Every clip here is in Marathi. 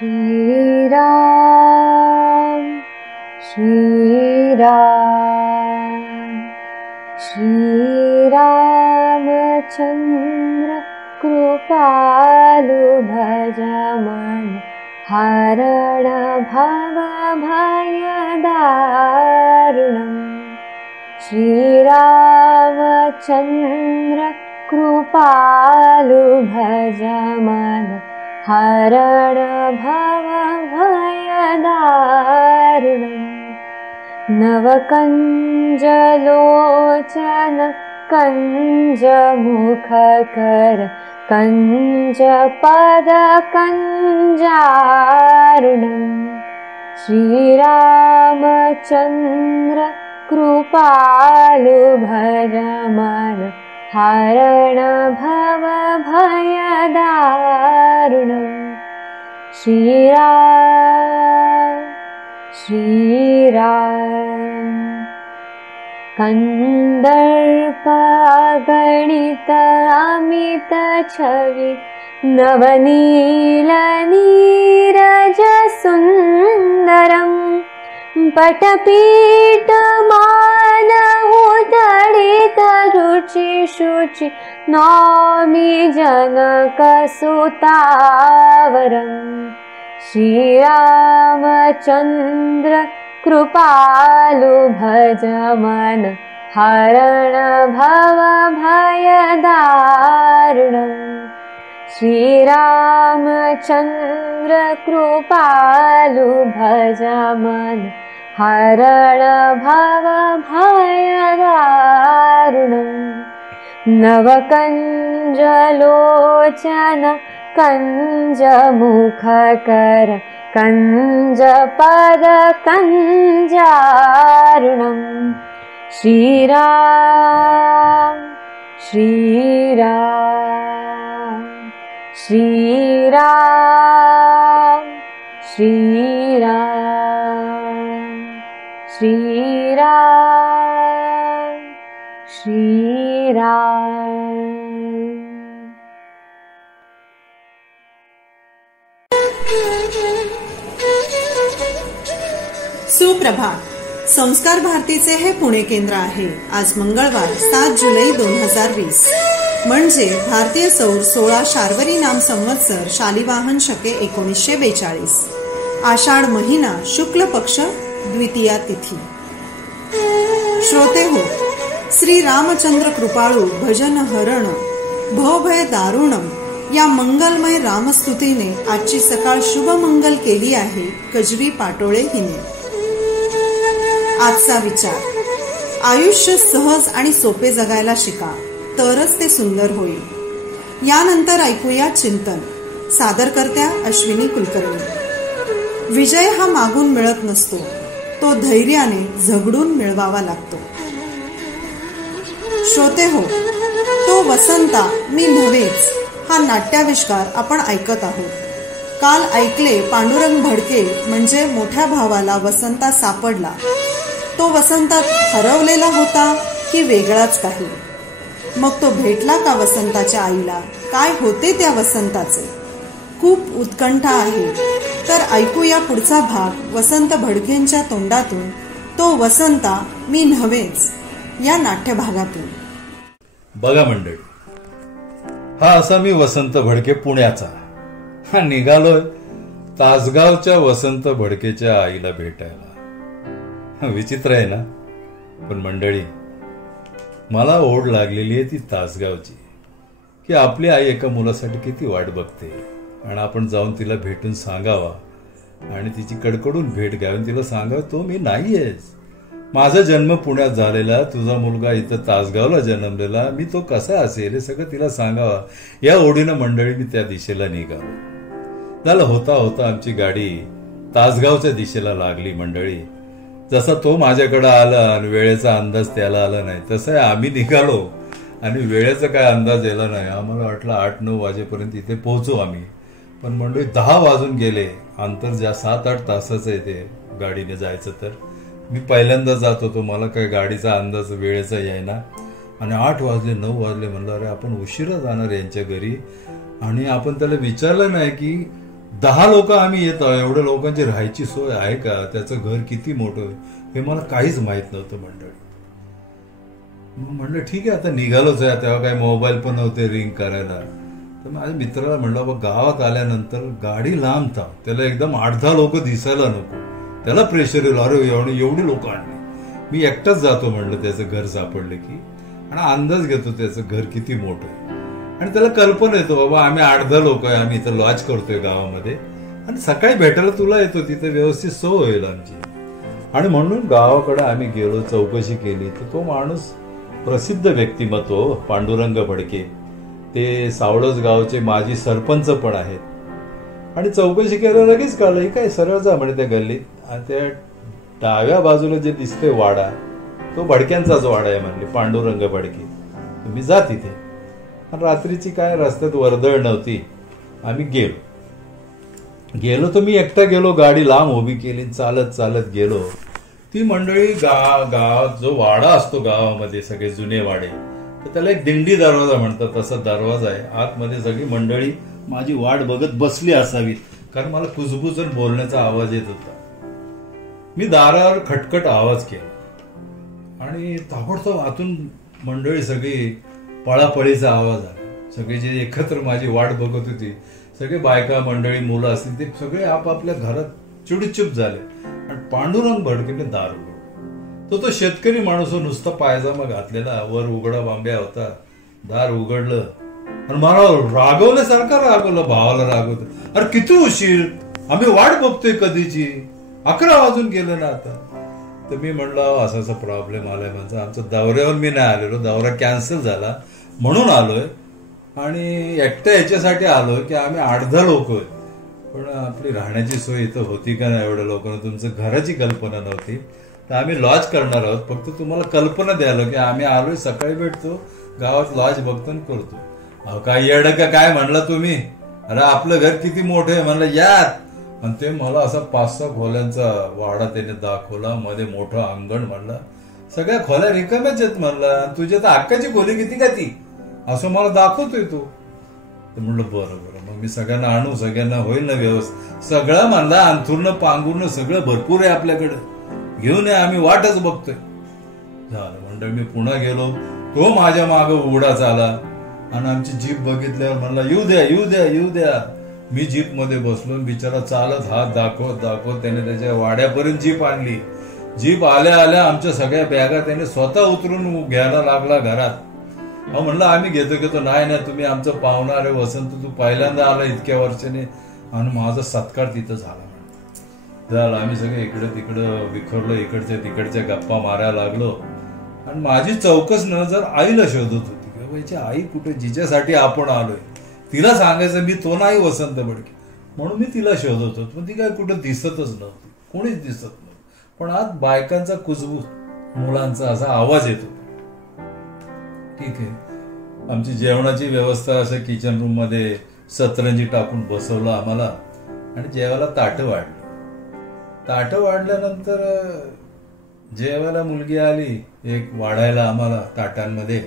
श्रीराम श्रीराम श्रीरामचन्द्र कृपालु भज मन हरण भव भयदारुणम् श्रीरामचन्द्र कृपालु भज मन हरण भव भयदारुणम् नवकञ्जलोचन कञ्जमुखकर कञ्जपद कञ्जारुणम् श्रीरामचन्द्र कृपालु भज मन हरण भव भयदारुणम् श्रीराम कन्दर्प गणित अमित छवि नवनील नीरज सुन्दरम् पटपीठ मानहुदलित रुचि शुचि नौमि जनक सुतावरम् श्रीरामचन्द्र कृपालु भज मन हरण भव भयदारुणम् श्रीरामचन्द्र कृपालु भज मन हरण भव भयदारुणम् नवकञ्जलोचन कञ्जमुखकर कञ्जपद कञ्जारुणम् श्रीराम श्रीराम श्रीराम श्रीराम श्रीराम श्रीराम। सुप्रभात. संस्कार भारतीचे हे पुणे केंद्र आहे. आज मंगळवार 7 जुलै 2020 म्हणजे भारतीय सौर 16 शार्वरी नाम संवत्सर शालिवाहन शके 1942 आषाढ महिना शुक्ल पक्ष द्वितीया तिथी. श्रोते हो, श्री रामचंद्र कृपाळू भजन हरण भवभय दारुणम या मंगलमय रामस्तुतीने आजची सकाळ शुभमंगल केली आहे कजरी पाटोळे हिने. आजचा विचार: आयुष्य सहज आणि सोपे जगायला शिका, तरच ते सुंदर होईल. यानंतर ऐकूया चिंतन. सादरकर्त्या अश्विनी कुलकर्णी. विजय हा मागून मिळत नसतो, तो धैर्याने झगडून मिळवावा लागतो. श्रोते हो, तो वसंता मी नव्हेच हा नाट्याविष्कार आपण ऐकत आहोत. काल ऐकले पांडुरंग भडके म्हणजे मोठ्या भावाला वसंता सापडला. तो वसंता हरवलेला होता की वेगळाच काही? मग तो भेटला का वसंताच्या आईला? काय होते त्या वसंताचे? खूप उत्कंठा आहे. तर ऐकूया पुढचा भाग वसंत भडकेंच्या तोंडातून, तो वसंता मी नव्हेच या नाट्यभागातून. बघा मंडळी, हा असा मी वसंत भडके पुण्याचा निघालोय तासगावच्या वसंत भडकेच्या आईला भेटायला. विचित्र आहे ना? पण मंडळी, मला ओढ लागलेली आहे ती तासगावची, की आपली आई एका मुलासाठी किती वाट बघते आणि आपण जाऊन तिला भेटून सांगावा आणि तिची कडकडून भेट घ्यावी. तिला सांगावं, तो मी नाहीयेच. माझा जन्म पुण्यात झालेला, तुझा मुलगा इथं तासगावला जन्मलेला, मी तो कसा असेल हे सगळं तिला सांगावा. या ओढीनं मंडळी मी त्या दिशेला निघालो. झालं होता होता आमची गाडी तासगावच्या दिशेला लागली. मंडळी, जसा तो माझ्याकडे आला आणि वेळेचा अंदाज त्याला आला नाही, तसं आम्ही निघालो आणि वेळेचा काय अंदाज यायला नाही. आम्हाला वाटलं 8-9 वाजेपर्यंत इथे पोहोचू आम्ही. पण मंडळी 10 वाजून गेले. अंतर ज्या 7-8 तासाचं आहे ते गाडीने जायचं. तर मी पहिल्यांदा जात होतो, मला काय गाडीचा अंदाज वेळेचा यायना. आणि 8 वाजले 9 वाजले. म्हणलं अरे आपण उशिरा जाणार यांच्या घरी. आणि आपण त्याला विचारलं नाही की 10 लोक आम्ही येतो, एवढ्या लोकांची राहायची सोय आहे का, त्याचं घर किती मोठं हे मला काहीच माहित नव्हतं मंडळी. मग म्हणलं ठीक आहे आता निघालोच आहे. तेव्हा काही मोबाईल पण नव्हते रिंग करायला. तर माझ्या मित्राला म्हणलं बाबा गावात आल्यानंतर गाडी लांब थांब, त्याला एकदम 8-10 लोक दिसायला नको, त्याला प्रेशर येईल, अरे एवढी लोक आणली. मी एकटाच जातो म्हणलं त्याचं घर सापडलं की, आणि अंदाज घेतो त्याचं घर किती मोठं आहे. आणि त्याला कल्पना येतो बाबा आम्ही 8-10 लोक आहे, आम्ही इथं लॉज करतोय गावामध्ये, आणि सकाळी भेटायला तुला येतो, तिथे व्यवस्थित सोय होईल आमची. आणि म्हणून गावाकडे आम्ही गेलो, चौकशी केली. तर तो माणूस प्रसिद्ध व्यक्तिमत्व पांडुरंग भडके, ते सावळज गावचे माजी सरपंच पण आहेत. आणि चौकशी केलं लगेच कळलं, काय सरळ जा म्हणे त्या गल्लीत, आणि त्या डाव्या बाजूला जे दिसतोय वाडा, तो भडक्यांचाच वाडा आहे म्हणले, पांडुरंग भडके. तुम्ही जा तिथे. आणि रात्रीची काय रस्त्यात वर्दळ नव्हती. आम्ही गेलो तर मी एकटा गेलो, गाडी लांब उभी केली, चालत चालत गेलो. ती मंडळी गावात जो वाडा असतो गावामध्ये सगळे जुने वाडे, तर त्याला एक दिंडी दरवाजा म्हणतात, तसा दरवाजा आहे. आतमध्ये सगळी मंडळी माझी वाट बघत बसली असावी, कारण मला कुजबुजून बोलण्याचा आवाज येत होता. मी दारावर खटखट आवाज केला आणि ताबडतोब आतून मंडळी सगळी पळापळीचा आवाज आला. सगळे जे एकत्र माझी वाट बघत होती, सगळे बायका मंडळी मुलं असतील, ते सगळे आपापल्या घरात चिडचूप झाले. आणि पांडुरंग भडकेने दार उघडलं. तो शेतकरी माणूस, नुसता पायजामा घातलेला, वर उघडा बांब्या होता. दार उघडलं आणि मला रागवल्यासारखं रागवलं, भावाला रागवलं, अरे किती उशीर, आम्ही वाट बघतोय कधीची, 11 वाजून गेलं ना आता. तर मी म्हणलं असा प्रॉब्लेम आलाय माझा, आमचा दौऱ्यावर मी नाही आलेलो, दौरा कॅन्सल झाला म्हणून आलोय, आणि एकट्या याच्यासाठी आलोय की आम्ही 8-10 लोक आहे, पण आपली राहण्याची सोय इथं होती का नाही एवढ्या लोकांना, तुमचं घराची कल्पना नव्हती, तर आम्ही लॉज करणार आहोत. फक्त तुम्हाला कल्पना द्यायला की आम्ही आलोय, सकाळी भेटतो, गावात लॉज बघतो आणि करतो. अहो काय येडं का काय म्हणला तुम्ही, अरे आपलं घर किती मोठं आहे म्हणलं यात. आणि ते मला असा 5-6 खोल्यांचा वाडा त्याने दाखवला, मध्ये मोठं अंगण म्हणलं, सगळ्या खोल्या रिकाम्याच आहेत म्हणलं, तुझ्या तर हक्काची खोली किती का ती, असं मला दाखवतोय तू. तर म्हणलं बरं. मग मी सगळ्यांना आणू, सगळ्यांना होईल ना व्यवस्थित, सगळं म्हणला, अंथुरणं पांघुरणं सगळं भरपूर आहे आपल्याकडे, घेऊन ये, आम्ही वाटच बघतोय. झालं म्हणलं मी पुन्हा गेलो, तो माझ्या मागं उघडाच आला, आणि आमची जीप बघितल्यावर म्हणला येऊ द्या. मी जीप मध्ये बसलो, बिचारा चालत हात दाखवत त्याने त्याच्या वाड्यापर्यंत जीप आणली. जीप आल्या आमच्या सगळ्या बॅगा त्याने स्वतः उतरून घ्यायला लागला घरात. म्हणलं आम्ही घेतो, नाही तुम्ही आमचं पाहुणार आहे वसंत, तू पहिल्यांदा आला इतक्या वर्षाने, आणि माझा सत्कार तिथं झाला. आम्ही सगळे इकडे तिकडं विखरलो, इकडच्या तिकडच्या गप्पा मारायला लागलो. आणि माझी चौकस नजर आईला शोधत होती, की बाबाची आई कुठे, जिच्यासाठी आपण आलोय, तिला सांगायचं मी तो नाही वसंत भडके, म्हणून मी तिला शोधत होतो. पण ती काय कुठं दिसतच नव्हती, कोणीच दिसत नव्हतं. पण आज बायकांचा कुजबूज, मुलांचा असा आवाज येतो. ठीक आहे, आमची जेवणाची व्यवस्था असं किचन रूम मध्ये सतरंजी टाकून बसवलं आम्हाला, आणि जेवायला ताटं वाढल्यानंतर जेवायला मुलगी आली एक वाढायला आम्हाला ताटांमध्ये.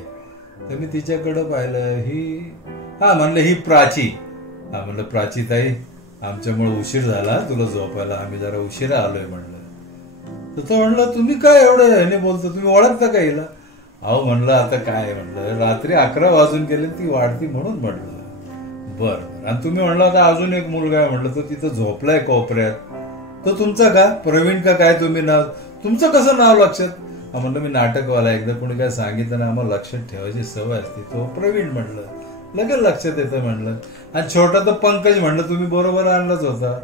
तर मी तिच्याकडं पाहिलं, म्हणलं ही प्राची. म्हणलं प्राची ताई, आमच्यामुळे उशीर झाला तुला झोपायला, आम्ही जरा उशिरा आलोय म्हणलं. तर तो म्हणलं तुम्ही काय एवढं ह्याने बोलतो, तुम्ही ओळखता का हिला. अहो म्हणलं आता काय, म्हणलं रात्री 11 वाजून गेले, ती वाढती म्हणून म्हणलं. बरं. आणि तुम्ही म्हणलं आता अजून एक मुलगा आहे म्हणलं, तो तिथं झोपलाय कोपऱ्यात, तो तुमचा का, प्रवीण का काय तुम्ही नाव, तुमचं कसं नाव लक्षात. म्हणलं मी नाटकवाला, एकदा कोणी काय सांगितलं ना आम्हाला लक्षात ठेवायची सवय असते, तो प्रवीण म्हणलं, लगेच लक्षात येतं म्हणलं. आणि छोटा तर पंकज म्हणलं, तुम्ही बरोबर आणलाच होता.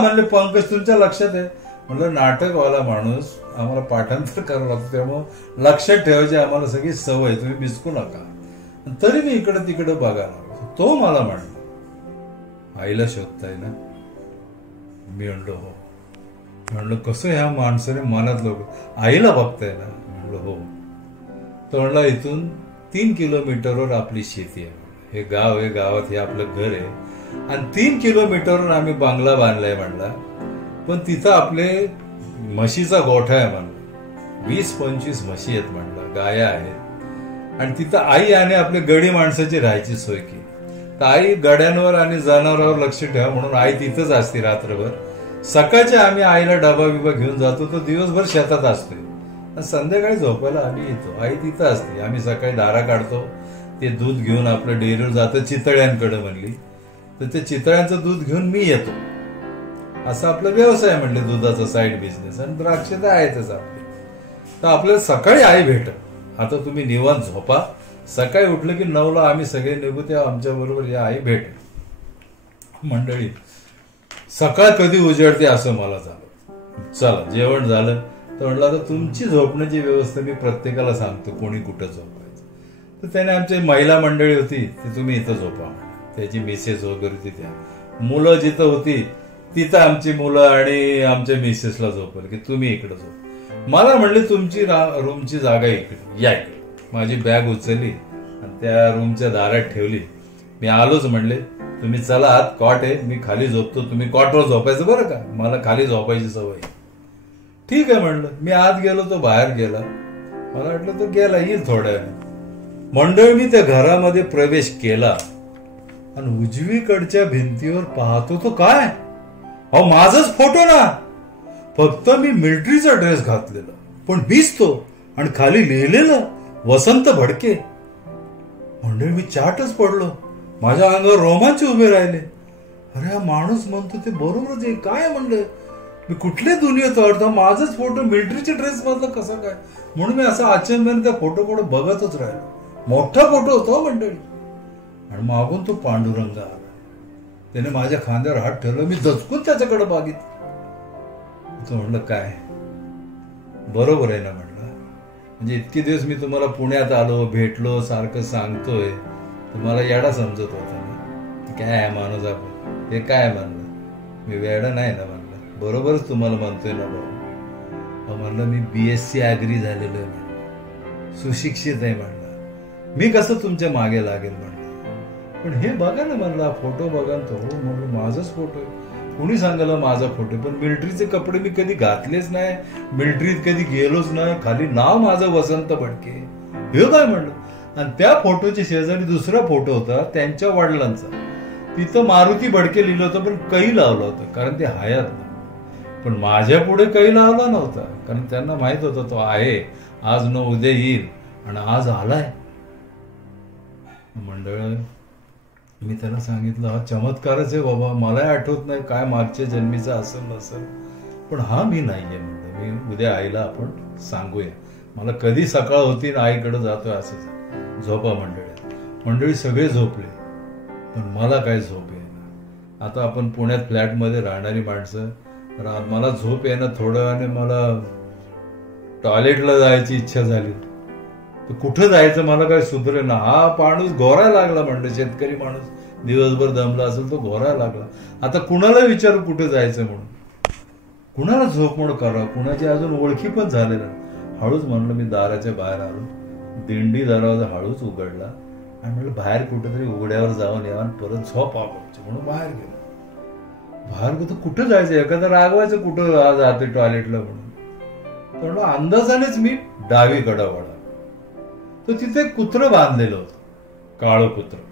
म्हणले पंकज तुमच्या लक्षात आहे. म्हणलं नाटकवाला माणूस, आम्हाला पाठांतर करावं लागतं, त्यामुळे लक्षात ठेवायची आम्हाला सगळी सवय, तुम्ही बिचकू नका. तरी मी इकडं तिकडं बघायला लागलो. तो मला म्हणला आईला शोधताय ना. मी म्हणलो हो. म्हणलं कसं ह्या माणसाने मनात लोक आईला बघताय ना. म्हणलं हो. तो म्हणला इथून 3 किलोमीटरवर आपली शेती आहे, हे गाव आहे, गावात हे आपलं घर आहे, आणि 3 किलोमीटरवर आम्ही बांगला बांधलाय म्हणला. पण तिथं आपले म्हशीचा गोठा आहे म्हणलं, 20-25 म्हशी आहेत म्हणलं, गाया आहेत, आणि तिथं आई आणि आपले गडी माणसाची राहायची सोय केली. तर आई गड्यांवर आणि जनावरांवर लक्ष ठेवा म्हणून आई तिथंच असते रात्रभर. सकाळच्या आम्ही आईला डबा बिबा घेऊन जातो, तो दिवसभर शेतात असतोय. संध्याकाळी झोपायला आम्ही येतो, आई तिथं असते. आम्ही सकाळी दारा काढतो, ते दूध घेऊन आपलं डेअरीवर जातं चितळ्यांकडे म्हणली, तर ते चितळ्यांचं दूध घेऊन मी येतो. असा आपला व्यवसाय म्हणले, दुधाचा साईड बिझनेस. आणि द्राक्ष तर आहेतच आपले. तर आपल्याला सकाळी आई भेट. आता तुम्ही निवांत झोपा, सकाळी उठलं की 9ला आम्ही सगळे निघू, तेव्हा आमच्या बरोबर या आई भेट. मंडळी, सकाळ कधी उजळते असं मला झालं. चला जेवण झालं तर म्हटलं आता तुमची झोपण्याची व्यवस्था मी प्रत्येकाला सांगतो, कोणी कुठं झोपायचं. तर त्याने आमची महिला मंडळी होती, ती तुम्ही इथं झोपा. त्याची मिसेस वगैरे तिथे, मुलं जिथं होती तिथं आमची मुलं आणि आमच्या मिसेसला झोपल की तुम्ही इकडे झोप. मला म्हणले तुमची रूमची जागा इकडे या, इकडे. माझी बॅग उचलली आणि त्या रूमच्या दारात ठेवली. मी आलोच म्हणले, तुम्ही चला आत, कॉट आहे, मी खाली झोपतो, तुम्ही कॉटवर झोपायचं बरं का, मला खाली झोपायची सवय. ठीक आहे म्हणलं. मी आत गेलो, तो बाहेर गेला. मला वाटलं तो गेला, येईल थोड्या वेळाने. मंडळ मी त्या घरामध्ये प्रवेश केला आणि उजवीकडच्या भिंतीवर पाहतो तो काय, अहो माझाच फोटो ना, फक्त मी मिलिटरीचा ड्रेस घातलेला, पण मीच तो. आणि खाली लिहिलेलं वसंत भडके. मंडळ मी चाटच पडलो, माझ्या अंगावर रोमांच उभे राहिले. अरे हा माणूस म्हणतो ते बरोबरच आहे, काय म्हणलं मी कुठल्या दुनियेत वाटतो, माझाच फोटो मिलिटरीच्या ड्रेस मधला कसं काय. म्हणून मी असं अचानक त्या फोटोकडे बघतच राहिलो. मोठा फोटो होता मंडळी. आणि मागून तो पांडुरंग आला. त्याने माझ्या खांद्यावर हात ठेवला. मी दचकून त्याच्याकडे बघितलं. तो म्हणलं काय बरोबर आहे ना म्हणलं, म्हणजे इतके दिवस मी तुम्हाला पुण्यात आलो, भेटलो, सारखं सांगतोय, तुम्हाला येडा समजत होता ना. काय माणूस आपण, हे काय म्हणलं, मी वेडा नाही ना म्हणलं, बरोबरच तुम्हाला म्हणतोय ना भाऊ. म्हणलं मी BSc ऍग्री झालेलो आहे म्हणलं, सुशिक्षित आहे म्हणलं, मी कसं तुमच्या मागे लागेल म्हणलं. पण हे बघा ना म्हणलं, फोटो बघा तो म्हणलं माझाच फोटो आहे. कुणी सांगायला माझा फोटो, पण मिलिटरीचे कपडे मी कधी घातलेच नाही, मिलिटरीत कधी गेलोच नाही, खाली नाव माझं वसंत भडके, हे काय म्हणलं. आणि त्या फोटोच्या शेजारी दुसरा फोटो होता त्यांच्या वडिलांचा. तिथं मारुती भडके लिहिलं होतं, पण कै लावलं होतं कारण ते हयात नाही. पण माझ्या पुढे कै लावला नव्हता, कारण त्यांना माहित होतं तो आहे, आज न उद्या येईल, आणि आज आलाय. मंडळ मी त्याला सांगितलं हा चमत्कारच आहे बाबा, मला आठवत नाही काय मागच्या जन्मीचा असेल नसेल, पण हा मी नाहीये म्हणलं. मी उद्या आईला आपण सांगूया, मला कधी सकाळ होती ना आईकडे जातोय असं. झोपा मंडळी. मंडळी सगळे झोपले, पण मला काय झोप येईना. आता आपण पुण्यात फ्लॅटमध्ये राहणारी माणसं, मला झोप येणं थोडं, आणि मला टॉयलेटला जायची इच्छा झाली, तर कुठं जायचं मला काय सुधरे ना. हा माणूस घोरायला लागला म्हणलं, शेतकरी माणूस दिवसभर दमला असेल तो घोरायला लागला. आता कुणाला विचारू कुठे जायचं म्हणून, कुणाला झोपमोड करावं, कुणाची अजून ओळखी पण झालेला. हळूच म्हणलं मी दाराच्या बाहेर आलो, दिंडी दरवाजा हळूच उघडला आणि म्हणलं बाहेर कुठेतरी उघड्यावर जाऊन यावं, परत झोप आवडची म्हणून बाहेर गेलो. बाहेर गेलो कुठं जायचं, एखादं रागवायचं कुठं जाते टॉयलेटला म्हणून. तर अंदाजानेच मी डावीकडे वळा, तर तिथे एक कुत्रं बांधलेलं होतं, काळं कुत्रं.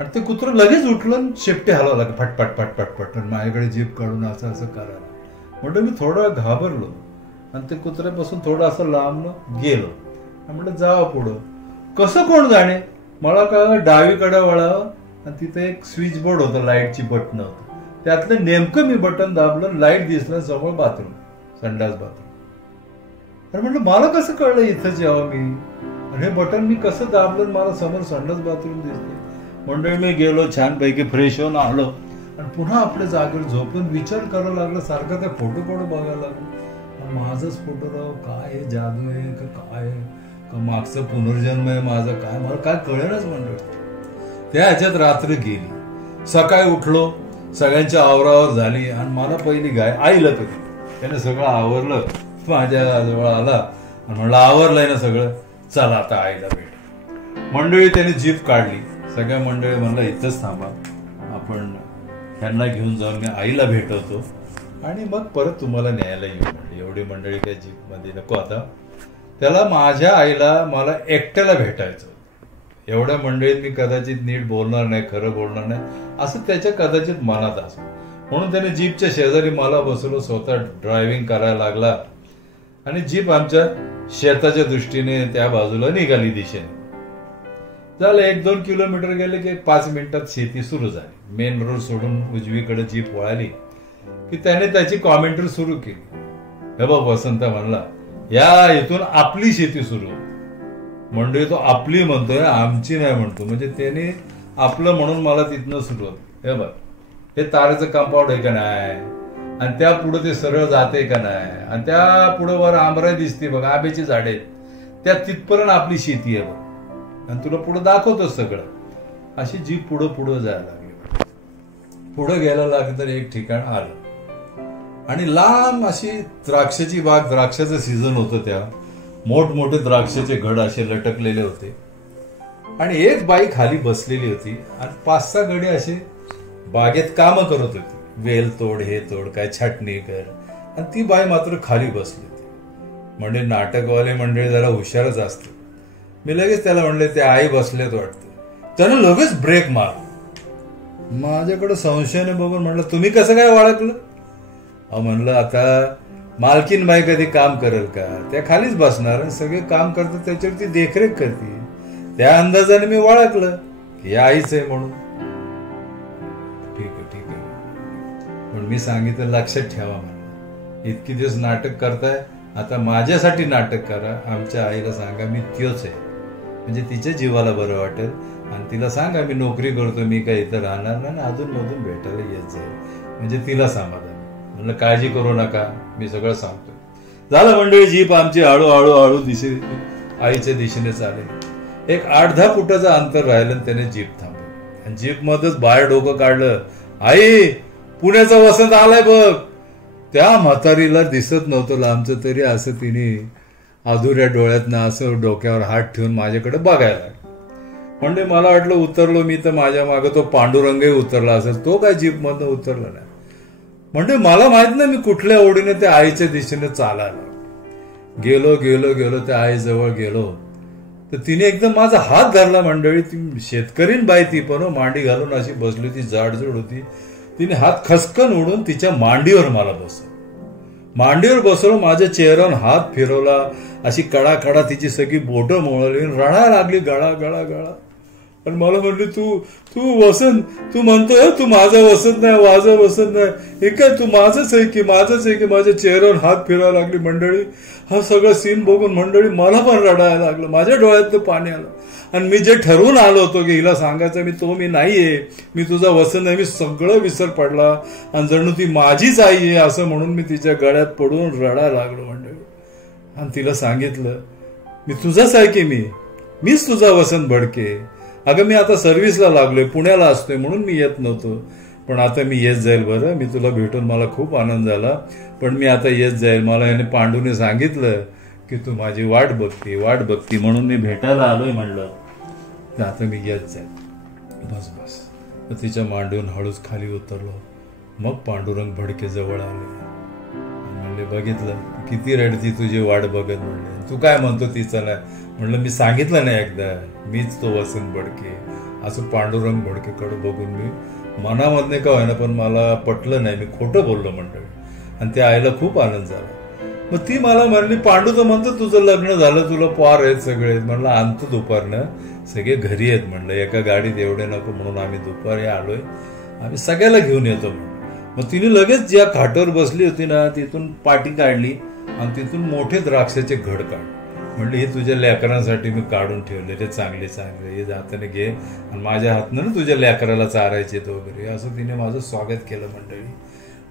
आणि ते कुत्रं लगेच उठलं, शेपटे हलवा लागले फटफट फटफट फट, आणि माझ्याकडे जीभ काढून असं असं करायला. म्हणलं मी थोडा घाबरलो आणि ते कुत्र्यापासून थोडं असं लांबलो गेलो. म्हणलं जावं पुढं, कसं कोण जाणे. मला काय डावीकडे वळावं आणि तिथे एक स्विच बोर्ड होतं, लाईटची बटन होतं, त्यातलं नेमकं मी बटन दाबलं, लाईट दिसलं, समोर बाथरूम, संडास बाथरूम. अरे म्हटलं मला कसं कळलं इथंच यावं मी, हे बटन मी कसं दाबलं, मला समोर संडास बाथरूम दिसले. मंडळी मी गेलो, छानपैकी फ्रेश होऊन आलो आणि पुन्हा आपल्या जागेवर झोपून विचार करायला लागला, सारखं त्या फोटो कडे बघायला लागलो. माझाच फोटो राव, काय हे जादू आहे का काय, का मागचं पुनर्जन्म आहे माझं, काय मला काय कळेलच मंडळ. त्या ह्याच्यात रात्र गेली. सकाळी उठलो, सगळ्यांची आवरावर झाली आणि मला पहिली गाय आईला कधी. त्याने सगळं आवरलं, माझ्या जवळ आला आणि म्हणलं आवरलंय ना सगळं, चला आता आईला भेट. मंडळी त्याने जीप काढली, सगळ्या मंडळी म्हणलं इथंच थांबा, आपण ह्यांना घेऊन जाऊन मी आईला भेटवतो आणि मग परत तुम्हाला न्यायला येऊ म्हणले. एवढी मंडळी काय जीप मध्ये नको. आता त्याला माझ्या आईला मला एकट्याला भेटायचं. एवढ्या मंडळीत मी कदाचित नीट बोलणार नाही, खरं बोलणार नाही असं त्याच्या कदाचित मनात असं. म्हणून त्याने जीपच्या शेजारी मला बसवलं, स्वतः ड्रायव्हिंग करायला लागला आणि जीप आमच्या शेताच्या दृष्टीने त्या बाजूला निघाली दिशेने. झालं 1-2 किलोमीटर गेले की 5 मिनिटात शेती सुरू झाली. मेन रोड सोडून उजवीकडे जीप वळाली की त्याने त्याची कॉमेंट्री सुरू केली. हे बघ वसंत म्हणला, या इथून आपली शेती सुरू. म्हणजे तो आपली म्हणतोय, आमची नाही म्हणतो. म्हणजे त्याने आपलं म्हणून मला तिथनं सुरू होत. हे बघ, हे तारेचं कंपाऊंड आहे का नाही, आणि त्या पुढे ते सरळ जाते का नाही, आणि त्या पुढे वर आंबराई दिसते बघ, आंब्याची झाडे, त्या तिथपर्यंत आपली शेती आहे बघ, आणि तुला पुढे दाखवतोच सगळं. अशी जीप पुढं पुढं जायला लागली. पुढं गेला लागलं तर एक ठिकाण आलं आणि लांब अशी द्राक्षाची बाग, द्राक्षाचं सीझन होतं, त्या मोठमोठे द्राक्षाचे घड असे लटकलेले होते आणि एक बाई खाली बसलेली होती आणि 5-6 गडी असे बागेत कामं करत होती. वेल तोड, हे तोड, काय छाटणी कर, आणि ती बाई मात्र खाली बसली होती. म्हणजे नाटकवाले मंडळी जरा हुशारच असते. मी लगेच त्याला म्हणले, ते आई बसलेत वाटतं. त्यानं लगेच ब्रेक मार. माझ्याकडे संशयाने बघून म्हणलं, तुम्ही कसं काय ओळखलं? म्हणलं, आता मालकीन बाई कधी काम करेल का, त्या खालीच बसणार आणि सगळे काम करतात, त्याच्यावरती देखरेख करते. त्या अंदाजाने मी ओळखलं की आईच आहे म्हणून. ठीक आहे. पण मी सांगितलं, लक्षात ठेवा म्हणलं, इतकी दिवस नाटक करताय, आता माझ्यासाठी नाटक करा. आमच्या आईला सांगा मी त्योच आहे, म्हणजे तिच्या जीवाला बरं वाटेल, आणि तिला सांगा मी नोकरी करतो, मी काही इथं राहणार नाही, अधून मधून भेटायला येत जाईल, म्हणजे तिला समाधान. म्हणलं, काळजी करू नका, मी सगळं सांगतो. झालं मंडळी, जीप आमची हळूहळू आईच्या दिशेने चालेल. एक 8-10 फुटाचं अंतर राहिलं आणि त्याने जीप थांबवली आणि जीप मध्येच बाहेर डोकं काढलं. आई, पुण्याचा वसंत आलाय बघ. त्या म्हातारीला दिसत नव्हतं लांबचं, तरी असं तिने अधुऱ्या डोळ्यातनं असं डोक्यावर हात ठेवून माझ्याकडे बघायला. म्हणजे मला वाटलं उतरलो मी तर माझ्या मागे तो पांडुरंगही उतरला असेल. तो काय जीप मधनं उतरला नाही. म्हणजे मला माहित नाही मी कुठल्या ओढीने त्या आईच्या दिशेने चालायला गेलो. त्या आईजवळ गेलो तर तिने एकदम माझा हात धरला. मंडळी, ती शेतकरीन बाई, ती पण मांडी घालून अशी बसली होती, जाडजूड होती. तिने हात खसकन ओढून तिच्या मांडीवर मला मांडीवर बसवलं, माझ्या चेहऱ्यावर हात फिरवला, अशी कडाकडा तिची सगळी बोटं मोळली, रडायला लागली गळा. पण मला म्हणली, तू वसंत, तू म्हणतोय तू माझा वसंत नाही, माझा वसंत नाही, हे काय तू माझंच आहे की माझ्या चेहऱ्यावर हात फिरायला लागली. मंडळी, हा सगळं सीन बघून मंडळी मला पण रडायला लागलं. माझ्या डोळ्यात पाणी आलं. आणि मी जे ठरवून आलो होतो की हिला सांगायचं मी नाहीये, मी तुझा वसंत नाही, मी सगळं विसर पडला आणि जणू ती माझीच आई आहे असं म्हणून मी तिच्या गळ्यात पडून रडायला लागलो मंडळी. आणि तिला सांगितलं, मी तुझाच आहे की मीच तुझा वसंत भडके. अगं, मी आता सर्व्हिसला लागलोय, पुण्याला असतोय म्हणून मी येत नव्हतो, पण आता मी येत जाईल. बरं, मी तुला भेटून मला खूप आनंद झाला, पण मी आता येत जाईल. मला याने पांडूने सांगितलं की तू माझी वाट बघती म्हणून मी भेटायला आलोय म्हणलं, तर आता मी येत जाईल. बस. तर तिच्या मांडीवरून हळूच खाली उतरलो. मग पांडुरंग भडके जवळ आले. म्हणले, बघितलं किती रडती तुझी वाट बघत. म्हणले, तू काय म्हणतो तिचं नाही. म्हणलं, मी सांगितलं नाही एकदा, मीच तो वसंत भडके. असं पांडुरंग भडकेकडे बघून मी मनामधने का व्हायना पण मला पटलं नाही, मी खोटं बोललो मंडळी. आणि त्या आईला खूप आनंद झाला. मग ती मला म्हणली, पांडू तर म्हणतो तुझं लग्न झालं, तुला पोर आहेत सगळे. म्हणलं, आणतो दुपारनं, सगळे घरी आहेत. म्हणलं, एका गाडीत एवढे नको म्हणून आम्ही दुपारी आलोय, आम्ही सगळ्याला घेऊन येतो म्हणून. मग तिने लगेच ज्या खाटावर बसली होती ना तिथून पाटी काढली आणि तिथून मोठे द्राक्षाचे घड काढले. म्हणले, हे तुझ्या लेकरांसाठी मी काढून ठेवले, ते चांगले हे हाताने घे आणि माझ्या हातनं ना तुझ्या लेकराला चारायचे वगैरे. असं तिने माझं स्वागत केलं मंडळी.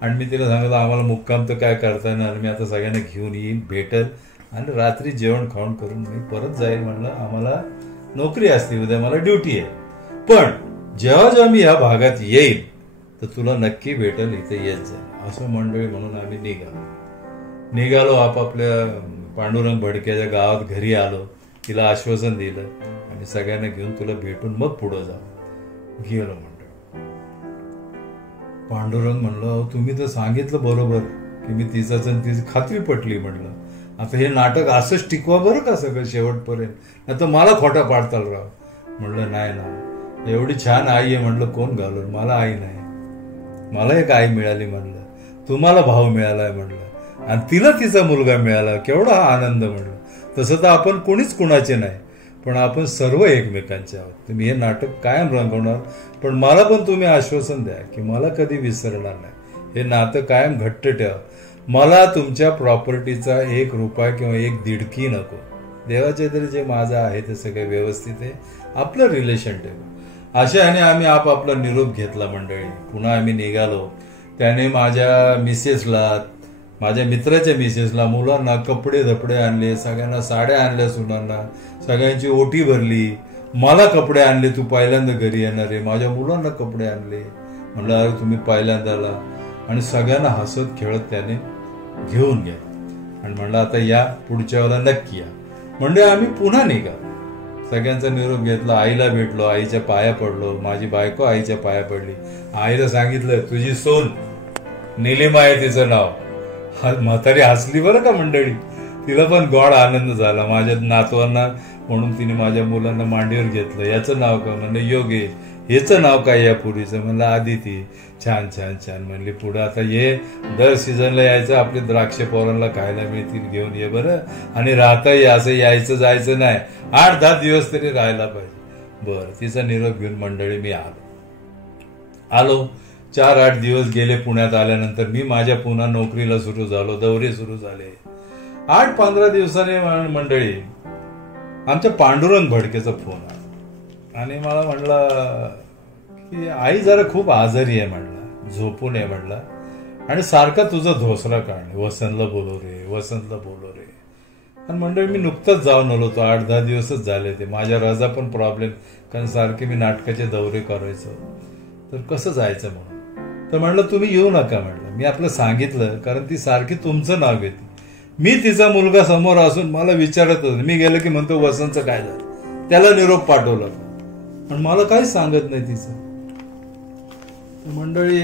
आणि मी तिला सांगितलं, आम्हाला मुक्काम तर काय करता येणार, आणि मी आता सगळ्यांना घेऊन येईन, भेटल आणि रात्री जेवण खाऊन करून मी परत जाईल. म्हणलं, आम्हाला नोकरी असते, उद्या मला ड्युटी आहे, पण जेव्हा मी या भागात येईल तर तुला नक्की भेटेल, इथे येत जाईल. असं मंडळी म्हणून आम्ही निघालो आपापल्या पांडुरंग भडक्याच्या गावात घरी आलो. तिला आश्वासन दिलं, आम्ही सगळ्यांना घेऊन तुला भेटून मग पुढं जाऊ. गेलो मंडळ. पांडुरंग म्हणलं, तुम्ही तर सांगितलं बरोबर की मी तिचाच आणि तिची खात्री पटली. म्हणलं, आता हे नाटक असंच टिकवा बरं का सगळं शेवटपर्यंत, नाही तर मला खोटा पाडताल राव. म्हणलं नाही ना, एवढी छान आई आहे म्हणलं कोण घालून, मला आई नाही, मला एक आई मिळाली म्हणलं, तुम्हाला भाऊ मिळालाय म्हणलं, आणि तिला तिचा मुलगा मिळाला, केवढा हा आनंद म्हणलं. तसं तर आपण कोणीच कुणाचे नाही, पण आपण सर्व एकमेकांचे आहोत. तुम्ही हे नाटक कायम रंगवणार, पण मला पण तुम्ही आश्वासन द्या की मला कधी विसरणार नाही, हे नातं कायम घट्ट ठेवा. मला तुमच्या प्रॉपर्टीचा 1 रुपया किंवा 1 दिडकी नको. देवाच्या तरी जे माझं आहे ते सगळं व्यवस्थित आहे, आपलं रिलेशन ठेवा. अशाने आम्ही आपापला निरोप घेतला मंडळी. पुन्हा आम्ही निघालो. त्याने माझ्या मिसेसला, माझ्या मित्राच्या मिसेसला, मुलांना कपडे धपडे आणले, सगळ्यांना साड्या आणल्या, सुनांना सगळ्यांची ओटी भरली. मला कपडे आणले, तू पहिल्यांदा घरी येणार आहे, माझ्या मुलांना कपडे आणले. म्हणलं अरे तुम्ही पहिल्यांदा आला. आणि सगळ्यांना हसत खेळत त्याने घेऊन गेला आणि म्हणलं आता या, पुढच्या वेळेला नक्की या. म्हणजे आम्ही पुन्हा निघालो. सगळ्यांचा निरोप घेतला. आईला भेटलो, आईच्या पाया पडलो. माझी बायको आईच्या पाया पडली. आईला सांगितलं तुझी सोन निलिमा आहे तिचं नाव. म्हातारी हसली बरं का मंडळी. तिला पण गोड आनंद झाला. माझ्या नातवांना म्हणून तिने माझ्या मुलांना मांडीवर घेतलं. याचं नाव का? म्हणलं योगे. याचं नाव काय या पुरीचं? म्हणलं आदिती. छान छान छान म्हणली. पुढे आता ये, दर सीझनला यायचं, आपले द्राक्ष पोरांना खायला मिळतील, घेऊन ये बरं. आणि राहता ये, असं यायचं जायचं नाही, 8-10 दिवस तरी राहायला पाहिजे. बरं. तिचा निरोप घेऊन मंडळी मी आलो. 4-8 दिवस गेले. पुण्यात आल्यानंतर मी माझ्या पुन्हा नोकरीला सुरू झालो. दौरे सुरू झाले. 8-15 दिवसाने मंडळी आमच्या पांडुरंग भडकेचा फोन आला आणि मला म्हणला की आई जरा खूप आजारी आहे म्हणला, झोपून आहे म्हणला, आणि सारखा तुझा धोसरा काढणे, वसंतला बोलव रे, वसंतला बोलव रे. आणि मंडळी मी नुकताच जाऊन आलो होतो. 8-10 दिवसच झाले ते. माझ्या रजा पण प्रॉब्लेम, कारण सारखे मी नाटकाचे दौरे करायचो, तर कसं जायचं म्हणून. तर म्हणलं तुम्ही येऊ नका म्हणलं. मी आपलं सांगितलं, कारण ती सारखी तुमचं नाव घेते. मी तिचा मुलगा समोर असून मला विचारत होतो. मी गेलो की म्हणतो वसंतचं काय झालं, त्याला निरोप पाठवला, पण मला काहीच सांगत नाही तिचं. मंडळी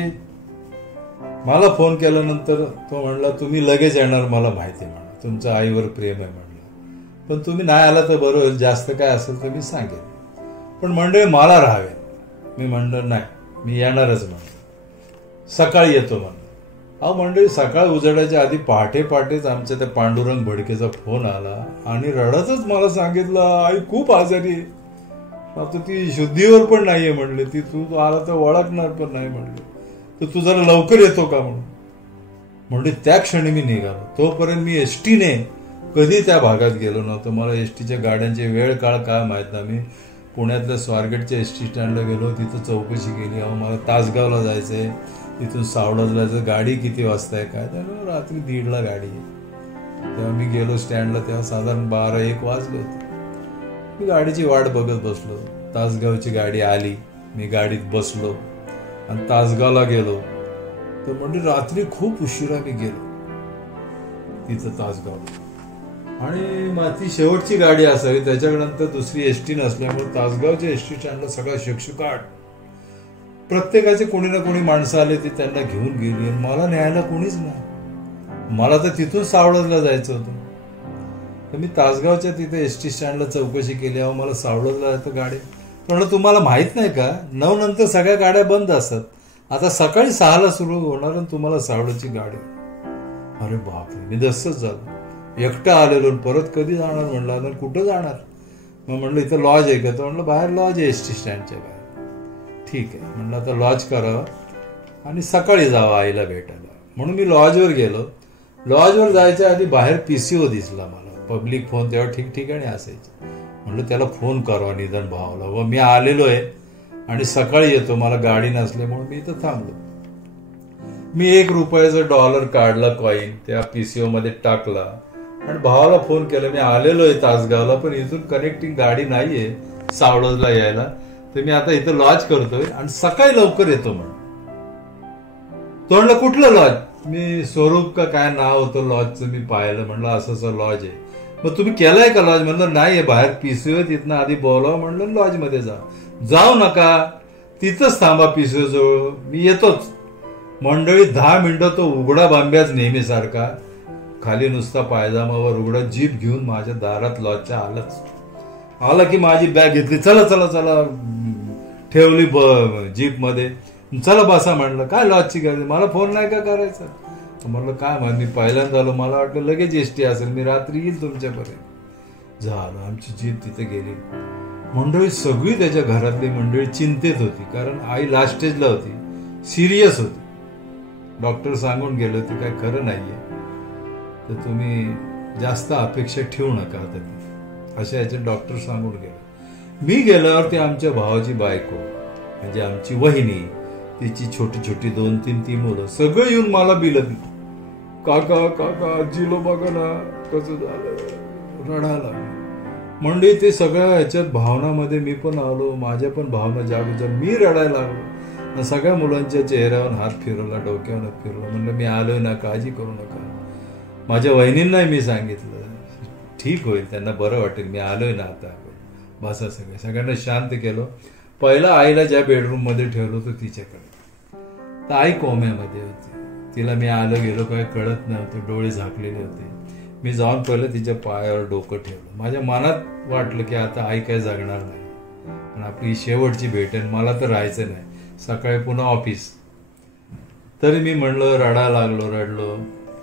मला फोन केल्यानंतर तो म्हणला तुम्ही लगेच येणार, मला माहिती आहे म्हणा, तुमचं आईवर प्रेम आहे म्हणलं, पण तुम्ही नाही आला तर बरं होईल, जास्त काय असेल तर मी सांगेन, पण मंडळी मला राहावे. मी म्हणलं नाही, मी येणारच म्हणलं, सकाळी येतो म्हणलं. अहो मंडळी सकाळ उजडायच्या आधी पहाटेच आमच्या त्या पांडुरंग भडकेचा फोन आला आणि रडतच मला सांगितलं आई खूप आजारी आहे, आता ती शुद्धीवर पण नाहीये म्हणले, ती तू आला तर ओळखणार पण नाही म्हणले, तर तू जरा लवकर येतो का म्हणून. म्हणजे त्या क्षणी मी निघालो. तोपर्यंत मी एसटीने कधी त्या भागात गेलो नव्हतो. मला एसटीच्या गाड्यांचे वेळ काळ काय माहित नाही. मी पुण्यातल्या स्वारगेटच्या एसटी स्टँडला गेलो, तिथं चौकशी केली. अहो मला तासगावला जायचंय, तिथून सावळाला जायचं, गाडी किती वाजता आहे काय, त्यामुळे रात्री 1:30ला गाडी आहे. तेव्हा मी गेलो स्टँडला, तेव्हा साधारण 12-1 वाजले होते. मी गाडीची वाट बघत बसलो. तासगावची गाडी आली, मी गाडीत बसलो आणि तासगावला गेलो. तर म्हणजे रात्री खूप उशिरा मी गेलो तिथं तासगावला, आणि ती शेवटची गाडी असावी, त्याच्यानंतर दुसरी एसटी नसल्यामुळे तासगावच्या एसटी स्टँडला सगळा शुकशुकाट. प्रत्येकाचे कोणी ना कोणी माणसं आले, ती त्यांना घेऊन गेली, आणि मला न्यायला कोणीच नाही. मला तर तिथून सावळजला जायचं होतं. तर मी तासगावच्या तिथे एसटी स्टँडला चौकशी केली. अहो मला सावळजला जायचं गाडी. पण तुम्हाला माहित नाही का, 9 नंतर सगळ्या गाड्या बंद असतात. आता सकाळी 6ला सुरू होणार आणि तुम्हाला सावळची गाडी. अरे बापरे, मी दस्तच झालो. एकटा आलेलो, परत कधी जाणार म्हणलं, कुठं जाणार. मग म्हणलं इथं लॉज आहे का, तर म्हणलं बाहेर लॉज आहे एसटी स्टँडच्या बाहेर. ठीक आहे म्हणलं, आता लॉज करावं आणि सकाळी जावं आईला भेटायला. म्हणून मी लॉजवर गेलो. लॉजवर जायच्या आधी बाहेर PCO दिसला मला, पब्लिक फोन तेव्हा ठिकठिकाणी असायचे. म्हणलं त्याला फोन करावा निदान भावाला, व मी आलेलो आहे आणि सकाळी येतो, मला गाडी नसल्यामुळे मी इथं थांबलो. मी $1 काढला कॉईन, त्या PCO मध्ये टाकला आणि भावाला फोन केला, मी आलेलो आहे तासगावला, पण इथून कनेक्टिंग गाडी नाहीये सावळजला यायला, तर मी आता इथं लॉज करतोय आणि सकाळी लवकर येतो म्हणून. तो म्हणलं कुठलं लॉज? मी स्वरूप का काय नाव होतं लॉजचं मी पाहिलं. म्हणलं असं लॉज आहे. मग तुम्ही केलाय का लॉज? म्हणलं नाही, बाहेर PCO तिथनं आधी बोलाव. म्हणलं लॉज मध्ये जाऊ नका, तिथंच थांबा PCO जवळ, मी येतोच. मंडळी 10 मिनिटं तो उघडा बांब्याच नेहमीसारखा, खाली नुसता पायजामावर उघडा, जीप घेऊन माझ्या दारात लॉजच्या आलंच. आला की माझी बॅग घेतली, चला चला चला, ठेवली जीप मध्ये, चला बसा म्हणलं. काय लॉजची गर्दी, मला फोन नाही का करायचा? म्हणलं काय मी पहिल्यांदा आलो, मला वाटलं लगेच एसटी असेल, मी रात्री येईल तुमच्यापर्यंत. झालं, आमची जीप तिथे गेली. मंडळी सगळी, त्याच्या घरातली मंडळी चिंतेत होती, कारण आई लास्ट स्टेजला होती, सिरियस होती. डॉक्टर सांगून गेले होते काय खरं नाहीये, तर तुम्ही जास्त अपेक्षा ठेवू नका आता ती, अशा याचे डॉक्टर सांगून गेले. मी गेल्यावर ते आमच्या भावाची बायको, म्हणजे आमची वहिनी, तिची छोटी छोटी 2-3 मुलं सगळं येऊन मला बिलत, काका काका आजीलो बघा ना कसं झालं, रडायला. म्हणजे ते सगळ्या ह्याच्यात भावनामध्ये मी पण आलो, माझ्या पण भावना जागून मी रडायला लागलो. सगळ्या मुलांच्या चेहऱ्यावर हात फिरवला, डोक्यावर फिरवला. म्हणलं मी आलोय ना, काळजी करू नका. माझ्या वहिनींनाही मी सांगितलं ठीक होईल, त्यांना बरं वाटेल, मी आलोय ना आता, बसा. सगळ्यांना शांत केलं. पहिला आईला ज्या बेडरूम मध्ये ठेवलं होतं तिच्याकडे, तर आई कोम्यामध्ये होती. तिला मी आलो गेलो काय कळत नव्हतं, डोळे झाकलेले होते. मी जाऊन पहिलं तिच्या पायावर डोकं ठेवलं. माझ्या मनात वाटलं की आता आई काय जगणार नाही, आणि आपली शेवटची भेट आहे, मला तर राहायचं नाही, सकाळी पुन्हा ऑफिस. तरी मी म्हणलं, रडायला लागलो, रडलो.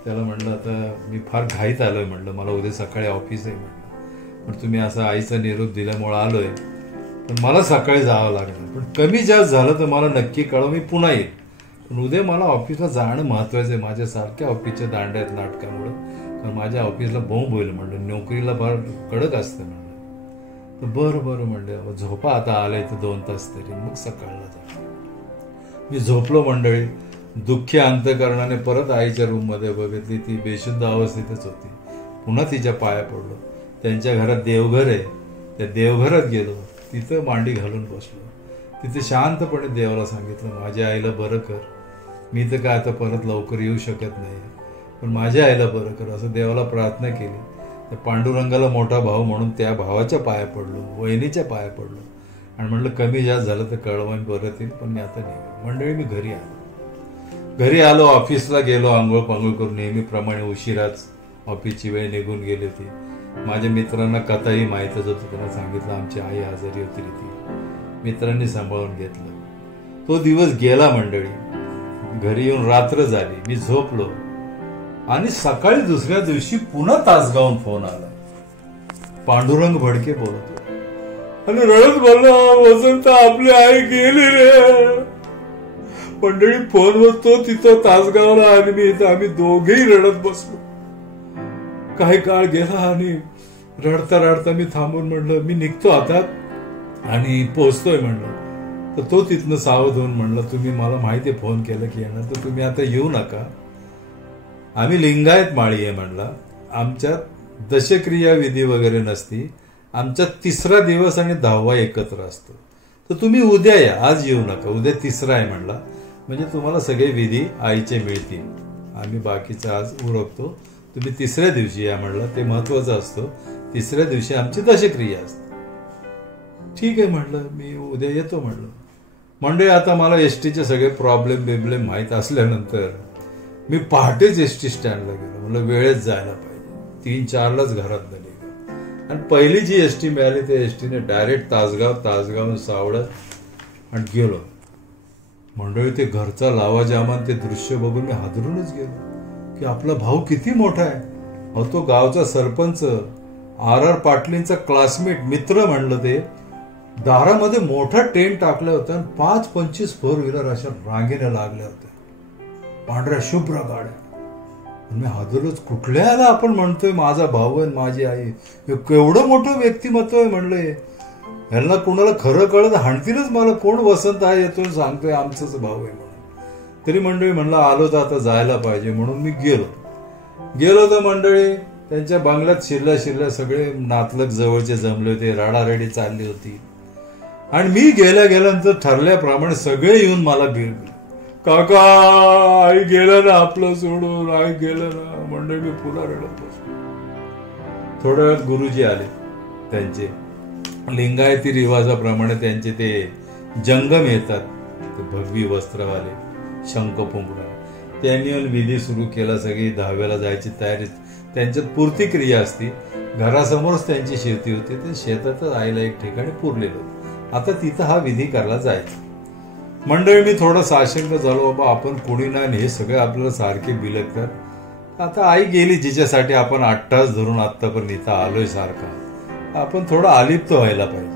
त्याला म्हणलं आता मी फार घाईत आलोय, म्हणलं मला उद्या सकाळी ऑफिस आहे, म्हणलं पण तुम्ही असा आईचा निरोप दिल्यामुळे आलोय, पण मला सकाळी जावं लागलं, पण कमी जास्त झालं तर मला नक्की कळव, मी पुन्हा येईल, पण उद्या मला ऑफिसला जाणं महत्वाचं आहे. माझ्या सारख्या ऑफिसच्या दांड्या आहेत नाटकामुळे, कारण माझ्या ऑफिसला बोंब होईल म्हणलं, नोकरीला फार कडक असतं म्हणलं. तर बरं म्हणलं, झोपा आता आलाय तर 2 तास तरी, मग सकाळला जा. मी झोपलो मंडळी. दुःखी अंतःकरणाने परत आईच्या रूम मध्ये बघितली, ती बेशुद्ध अवस्थेतच होती. पुन्हा तिच्या पाया पडलो. त्यांच्या घरात देवघर आहे, त्या देवघरात गेलो, तिथं मांडी घालून बसलो. तिथे शांतपणे देवाला सांगितलं, माझ्या आईला बरं कर, मी तर काय आता परत लवकर येऊ शकत नाही, पण माझ्या आईला बरं कर, असं देवाला प्रार्थना केली. त्या पांडुरंगाला मोठा भाऊ म्हणून त्या भावाच्या पाया पडलो, वहिनीच्या पाया पडलो, आणि म्हणलं कमी जास्त झालं तर कळवा, मी परत येईल, पण मी आता निघालो. मंडळी मी घरी आलो, ऑफिसला गेलो, आंघोळ पांघोळ करून नेहमीप्रमाणे उशिराच ऑफिसची वेळ निघून गेली होती. माझ्या मित्रांना कथाही माहीतच होती, त्यांना सांगितलं आमची आई आजारी होती ती, मित्रांनी सांभाळून घेतलं. तो दिवस गेला मंडळी. घरी येऊन रात्र झाली, मी झोपलो, आणि सकाळी दुसऱ्या दिवशी पुन्हा तासगावून फोन आला. पांडुरंग भडके बोलतो, आणि रडत बोलला, वसंत आपली आई गेली रे. मंडळी फोनवर तो तिथं तासगावला, आणि मी इथं, आम्ही दोघेही रडत बसलो. काही काळ गेला, आणि रडता रडता मी थांबून म्हणलं मी निघतो आता आणि पोहोचतोय म्हणलं. तर तो तिथनं सावध होऊन म्हणलं, तुम्ही मला माहिती आहे फोन केला की येणार, तर तुम्ही आता येऊ नका, आम्ही लिंगायत माळी आहे म्हणला, आमच्यात दशक्रिया विधी वगैरे नसती, आमच्यात 3रा दिवस आणि 10वा एकत्र असतो, तर तुम्ही उद्या या, आज येऊ नका, उद्या 3रा आहे म्हणला, म्हणजे तुम्हाला सगळे विधी आईचे मिळतील, आम्ही बाकीचं आज उरकतो, तुम्ही 3ऱ्या दिवशी या म्हणलं, ते महत्वाचं असतं. 3ऱ्या दिवशी आमची दशक्रिया असते. ठीक आहे म्हणलं, मी उद्या येतो म्हणलं. मंडळी आता मला एसटीचे सगळे प्रॉब्लेम माहीत असल्यानंतर मी पहाटेच एसटी स्टँडला गेलो. म्हणलं वेळेत जायला पाहिजे, 3-4लाच घरात निघालो, आणि पहिली जी एसटी मिळाली त्या एसटीने डायरेक्ट तासगाव सावळत आणि गेलो. मंडळी ते घरचा लावाजामान, ते दृश्य बघून मी हादरूनच गेलो की आपला भाऊ किती मोठा आहे. अहो तो गावचा सरपंच, RR पाटलींचा क्लासमेट मित्र म्हणलं, ते दारामध्ये मोठा टेंट टाकला होता, आणि 5-25 4 व्हीलर अशा रांगेने लागल्या होत्या, पांढऱ्या शुभ्र गाड्या. मी हादरलोच, कुठल्याला आपण म्हणतोय माझा भाऊ आहे माझी आई, केवढं मोठं व्यक्तिमत्व आहे म्हणलंय, ह्यांना कोणाला खरं कळत हाणतीलच मला, कोण वसंत आहे येतो सांगतोय आमचाच भाऊ आहे म्हणून. तरी मंडळी म्हणलं आलो तर आता जायला पाहिजे, म्हणून मी गेलो तर मंडळी त्यांच्या बंगल्यात शिरल्या सगळे नातलग जवळचे जमले होते, राडारडी चालली होती, आणि मी गेल्यानंतर ठरल्याप्रमाणे सगळे येऊन मला भिडले, काका आई गेलं ना आपलं सोडून, आई गेलं ना. मंडळी मी पुन्हा रडत बसलो. थोड्या वेळात गुरुजी आले, त्यांचे लिंगायती रिवाजाप्रमाणे त्यांचे ते जंगम येतात, ते भगवी वस्त्रवाले, शंख फुंकणं, त्यांनी विधी सुरू केला. सगळी 10व्याला जायची तयारी, त्यांच्यात पूर्ती क्रिया असती. घरासमोरच त्यांची शेती होती. ते शेतातच आईला एक ठिकाणी पुरलेलं. आता तिथं हा विधी करायला जायचा. मंडळी, मी थोडं साशंक झालो, बाबा आपण कोणी नाही, हे सगळे आपल्याला सारखे बिलकतात. आता आई गेली जिच्यासाठी आपण 8 तास धरून आतापर्यंत इथं आलोय सारखा, आपण थोडं आलिप्त व्हायला पाहिजे.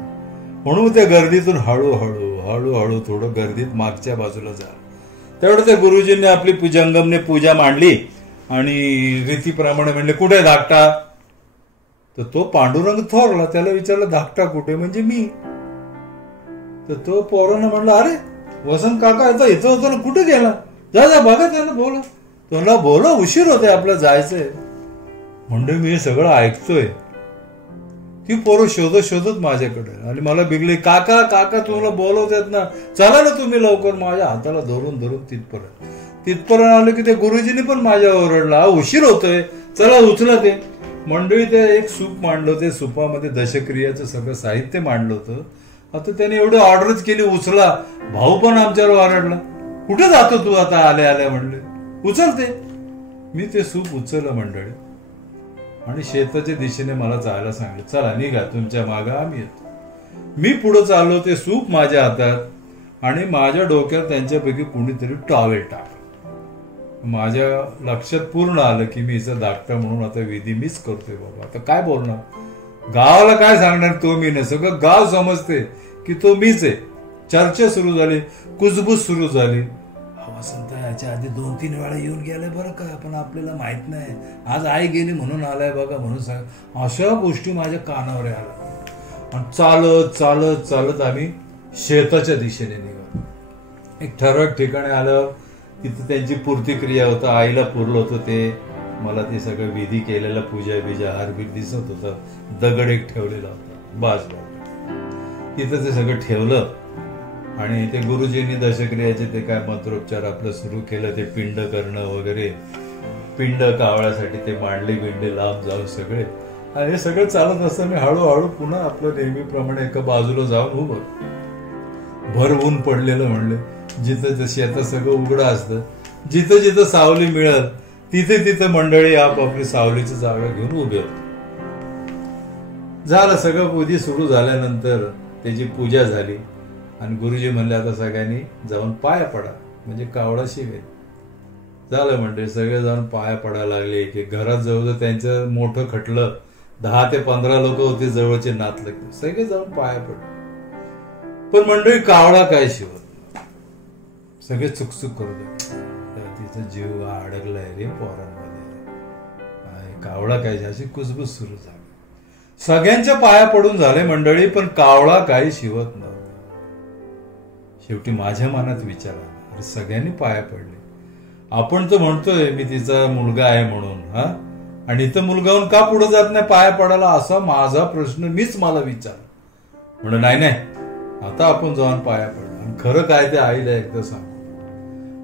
म्हणून त्या गर्दीतून हळूहळू थोडं गर्दीत मागच्या बाजूला झालं. तेवढं त्या गुरुजींनी आपली जंगमने पूजा मांडली आणि रीतीप्रमाणे म्हणले, कुठे धाकटा? तर तो पांडुरंग थोरला. त्याला विचारलं, धाकटा कुठे? म्हणजे मी. तर तो पोरानं म्हणला, अरे वसंत काका येतं होतं ना, कुठे गेला? जा बघा त्याला बोला. त्याला बोला, उशीर होते, आपलं जायचंय. म्हणजे मी हे सगळं ऐकतोय. ती पोरं शोधत माझ्याकडे आणि मला बिगली, काका काका तुम्हाला बोलवतात ना, चला ना तुम्ही लवकर. माझ्या हाताला धरून तिथपर्यंत आलो की ते गुरुजींनी पण माझ्या ओरडला, उशीर होतोय, चला उचला ते. मंडळी, ते एक सूप मांडलं, ते सुपामध्ये दशक्रियाचं सगळं साहित्य मांडलं होतं. आता त्याने एवढी ऑर्डरच केली, उचला. भाऊ पण आमच्यावर ओरडला, कुठे जातो तू आता? आल्या म्हणले, उचलते. मी ते सूप उचललं मंडळी आणि शेताच्या दिशेने मला जायला सांगितलं, चला निघा, तुमच्या मागं आम्ही येतो. मी पुढे चाललो, ते सूप माझ्या हातात आणि माझ्या डोक्यात त्यांच्यापैकी कुणीतरी टॉवेल टाकलं. माझ्या लक्षात पूर्ण आलं की मी हिचा धाकटा म्हणून आता विधी मीच करतोय. बाबा आता काय बोलणार, गावाला काय सांगणार? तो मी नाही, सगळं गाव समजते की तो मीच आहे. चर्चा सुरू झाली, कुजबूज सुरू झाली. वसंत याच्या आधी 2-3 वेळा येऊन गेलाय बरं का, पण आपल्याला माहित नाही. आज आई गेली म्हणून आलाय बघा, म्हणून सांग. अशा गोष्टी माझ्या कानावर आल्या. आणि चालत आम्ही शेताच्या दिशेने निघालो. एक ठराविक ठिकाणी आलं, तिथं त्यांची पूर्ती क्रिया होतं. आईला पुरलं होतं ते. मला ते सगळं विधी केलेला, पूजा बिजा हारबीर दिसत होतं. दगड एक ठेवलेला होता बाजूला, तिथं ते सगळं ठेवलं आणि ते गुरुजींनी दशक्रियाचे ते काय मंत्रोपचार आपलं सुरू केलं. ते पिंड करणं वगैरे, पिंड कावळ्यासाठी ते मांडले बिंडे लांब जाऊन सगळे. आणि हे सगळं चालत असताना हळूहळू पुन्हा आपलं नेहमीप्रमाणे एका बाजूला जाऊन उभं. भर ऊन पडलेलं म्हणले, जिथं शेतात सगळं उघडं असतं, जिथं सावली मिळत तिथे मंडळी आपापली सावलीची जागा घेऊन उभे होते. झालं सगळं. विधी सुरू झाल्यानंतर त्याची पूजा झाली आणि गुरुजी म्हणले, आता सगळ्यांनी जाऊन पाया पडा, म्हणजे कावळा शिवेल. झालं मंडळी, सगळे जाऊन पाया पडायला लागले. एक घरात जवळ त्यांचं मोठं खटलं, 10 ते 15 लोक होते जवळचे नातलग, सगळे जाऊन पाया पडले. पण मंडळी कावळा काय शिवत, सगळे चुकचुक करत, तिचा जीव अडकलाय रे पोरांमध्ये, कावळा काय, अशी कुजबूज सुरू झाली. सगळ्यांच्या पाया पडून झाले मंडळी, पण कावळा काही शिवत नव्हता. शेवटी माझ्या मनात विचार आला, अरे सगळ्यांनी पाया पडले, आपण तर म्हणतोय मी तिचा मुलगा आहे म्हणून, हा, आणि इथं मुलगा होऊन का पुढे जात नाही पाया पडायला, असा माझा प्रश्न मीच मला विचार. म्हणून नाही आता आपण जाऊन पाया पडलो आणि खरं काय ते आईला एकदा सांग.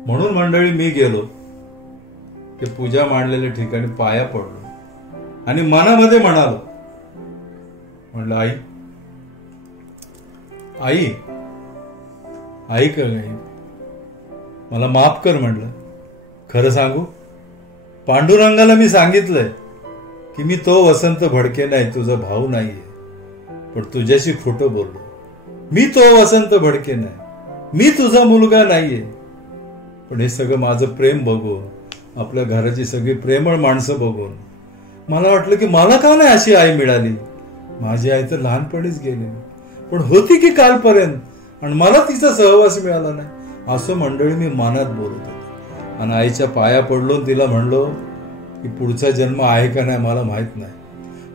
म्हणून मंडळी मी गेलो, ते पूजा मांडलेल्या ठिकाणी पाया पडलो आणि मनामध्ये म्हणालो, म्हणलं आई आई आई का नाही, मला माफ कर. म्हणलं खरं सांगू, पांडुरंगाला मी सांगितलंय की मी तो वसंत भडके नाही, तुझा भाऊ नाहीये, पण तुझ्याशी खोटं बोललो. मी तो वसंत भडके नाही, मी तुझा मुलगा नाहीये. पण हे सगळं माझं प्रेम बघून, आपल्या घराची सगळी प्रेमळ माणसं बघून मला वाटलं की मला का नाही अशी आई मिळाली. माझी आई तर लहानपणीच गेली, पण होती की कालपर्यंत, आणि मला तिचा सहवास मिळाला नाही, असं मंडळी मी मनात बोलत होतो. आणि आईच्या पाया पडलो, तिला म्हणलो की पुढचा जन्म आहे का नाही मला माहित नाही,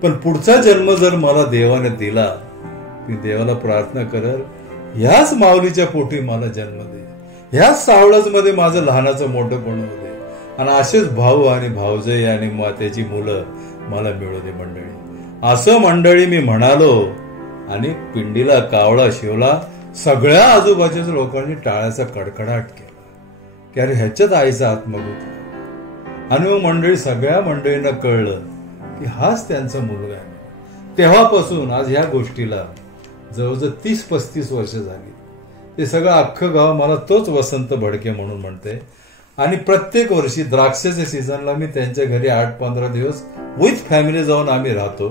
पण पुढचा जन्म जर मला देवाने दिला, मी देवाला प्रार्थना करल ह्याच माऊलीच्या पोटी मला जन्म दे, ह्याच सावळच मध्ये माझं लहानाचं मोठं पण होऊ दे, आणि असेच भाऊ आणि भाऊजाई आणि त्याची मुलं मला मिळू दे मंडळी. असं मंडळी मी म्हणालो आणि पिंडीला कावळा शिवला. सगळ्या आजूबाजूच्या लोकांनी टाळ्याचा कडकडाट केला की अरे ह्याच्यात आईचा आत्मा गुंतला. आणि मग मंडळी, सगळ्या मंडळींना कळलं की हाच त्यांचा मुलगा आहे. तेव्हापासून आज ह्या गोष्टीला जवळजवळ 30-35 वर्ष झाली. ते सगळं अख्खं गाव मला तोच वसंत भडके म्हणून म्हणते. आणि प्रत्येक वर्षी द्राक्षाच्या सीझनला मी त्यांच्या घरी 8-15 दिवस विथ फॅमिली जाऊन आम्ही राहतो.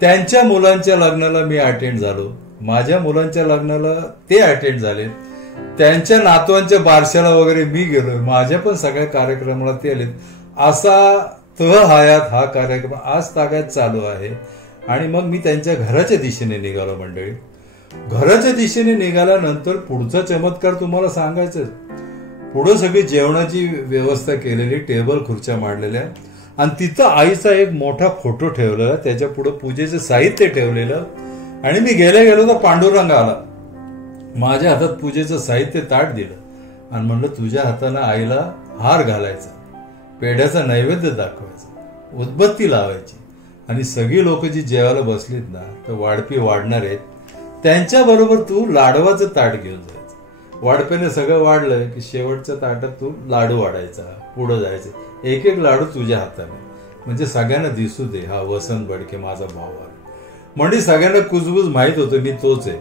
त्यांच्या मुलांच्या लग्नाला मी अटेंड झालो, माझ्या मुलांच्या लग्नाला ते अटेंड झाले, त्यांच्या नातवांच्या बारशाला वगैरे मी गेलोय, माझ्या पण सगळ्या कार्यक्रमाला ते आलेत. असा हयात हा कार्यक्रम आज तागायत चालू आहे. आणि मग मी त्यांच्या घराच्या दिशेने निघालो. मंडळी, घराच्या दिशेने निघाल्यानंतर पुढचा चमत्कार तुम्हाला सांगायचं. पुढं सगळी जेवणाची व्यवस्था केलेली, टेबल खुर्च्या मांडलेल्या, आणि तिथं आईचा एक मोठा फोटो ठेवलेला, त्याच्या पुढे पूजेचं साहित्य ठेवलेलं. आणि मी गेलो तर पांडुरंग आला, माझ्या हातात पूजेचं साहित्य ताट दिलं आणि म्हणलं तुझ्या हाताने आईला हार घालायचा, पेढ्याचा नैवेद्य दाखवायचा, उदबत्ती लावायची, आणि सगळी लोक जी जेवायला बसलीत ना तर वाढपी वाढणार आहेत, त्यांच्या बरोबर तू लाडवाचं ताट घेऊन जायचं. वाढप्याने सगळं वाढलं की शेवटच्या ताटात तू लाडू वाढायचा, पुढं जायचं, एक एक लाडू तुझ्या हाताने, म्हणजे सगळ्यांना दिसू दे हा वसंत भडके माझा भाऊ आहे. म्हणजे सगळ्यांना कुजबुज माहित होतं मी तोच आहे.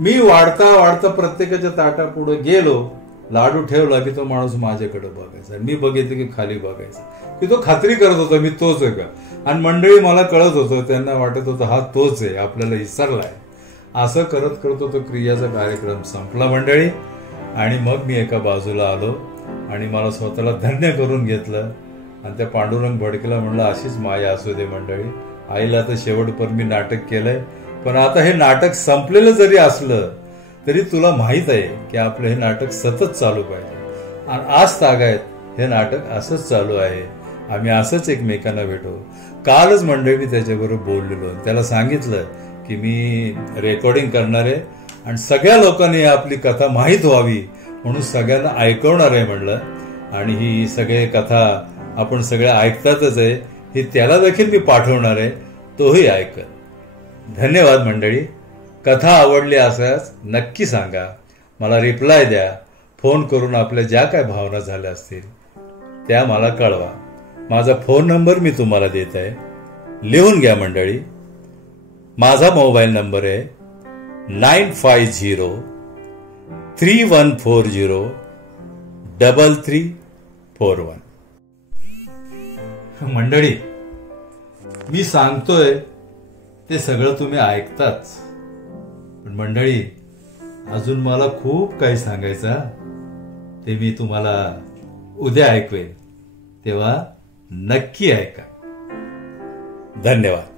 मी वाढता वाढता प्रत्येकाच्या ताटा पुढे गेलो, लाडू ठेवला की तो माणूस माझ्याकडे बघायचा, मी बघितलं की खाली बघायचा, की तो खात्री करत होता मी तोच आहे का. आणि मंडळी मला कळत होतं, त्यांना वाटत होतं हा तोच आहे, आपल्याला विसरलाय. असं करत करतो तो क्रियाचा कार्यक्रम संपला मंडळी. आणि मग मी एका बाजूला आलो आणि मला स्वतःला धन्य करून घेतलं आणि त्या पांडुरंग भडकेला म्हणलं अशीच माया असू दे मंडळी, आईला तर शेवटपर्यंत मी नाटक केलंय, पण आता हे नाटक संपलेलं जरी असलं तरी तुला माहित आहे की आपलं हे नाटक सतत चालू पाहिजे. आणि आज तागायत हे नाटक असंच चालू आहे, आम्ही असंच एकमेकांना भेटू. कालच मंडळी मी त्याच्याबरोबर बोललेलो, त्याला सांगितलं की मी रेकॉर्डिंग करणार आहे आणि सगळ्या लोकांनी आपली कथा माहीत व्हावी म्हणून सगळ्यांना ऐकवणार आहे म्हणलं. आणि ही सगळी कथा आपण सगळ्या ऐकतातच आहे, ही त्याला देखील मी पाठवणार आहे, तोही ऐकत. धन्यवाद मंडळी. कथा आवडली असल्यास नक्की सांगा, मला रिप्लाय द्या, फोन करून आपल्या ज्या काय भावना झाल्या असतील त्या मला कळवा. माझा फोन नंबर मी तुम्हाला देत आहे, लिहून घ्या मंडळी. माझा मोबाईल नंबर आहे 9503140341. मंडळी, मी सांगतोय ते सगळं तुम्ही ऐकताच, पण मंडळी अजून मला खूप काही सांगायचं, ते मी तुम्हाला उद्या ऐकवेन, तेव्हा नक्की ऐका. धन्यवाद.